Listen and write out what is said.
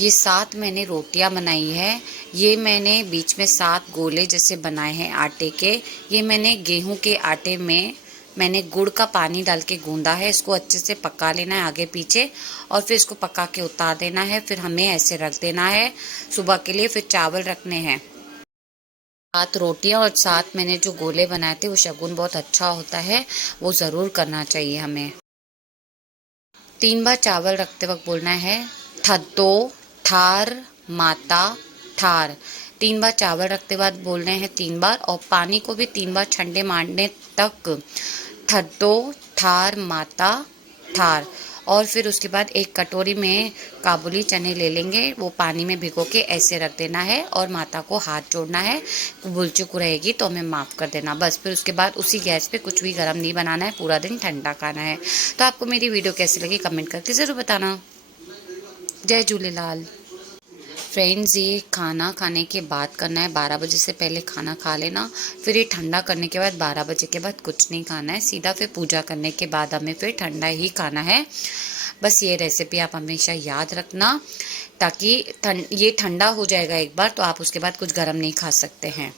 ये 7 मैंने रोटियां बनाई है। ये मैंने बीच में 7 गोले जैसे बनाए हैं आटे के। ये मैंने गेहूं के आटे में मैंने गुड़ का पानी डाल के गूंदा है। इसको अच्छे से पका लेना है आगे पीछे, और फिर इसको पका के उतार देना है। फिर हमें ऐसे रख देना है सुबह के लिए। फिर चावल रखने हैं 7 रोटियां, और 7 मैंने जो गोले बनाए थे वो शगुन बहुत अच्छा होता है, वो ज़रूर करना चाहिए हमें। 3 बार चावल रखते वक्त बोलना है थद्दो ठार माता ठार। 3 बार चावल रखते बाद बोलने हैं 3 बार, और पानी को भी 3 बार ठंडे मारने तक थद्दो ठार माता ठार। और फिर उसके बाद एक कटोरी में काबुली चने ले लेंगे, वो पानी में भिगो के ऐसे रख देना है, और माता को हाथ जोड़ना है। भूल चूक रहेगी तो हमें माफ़ कर देना बस। फिर उसके बाद उसी गैस पे कुछ भी गर्म नहीं बनाना है, पूरा दिन ठंडा खाना है। तो आपको मेरी वीडियो कैसी लगी कमेंट करके ज़रूर बताना। जय झूलेलाल। फ्रेंड्स, ये खाना खाने के बाद करना है। 12 बजे से पहले खाना खा लेना। फिर ये ठंडा करने के बाद 12 बजे के बाद कुछ नहीं खाना है। सीधा फिर पूजा करने के बाद हमें फिर ठंडा ही खाना है। बस ये रेसिपी आप हमेशा याद रखना, ताकि ये ठंडा हो जाएगा एक बार तो आप उसके बाद कुछ गर्म नहीं खा सकते हैं।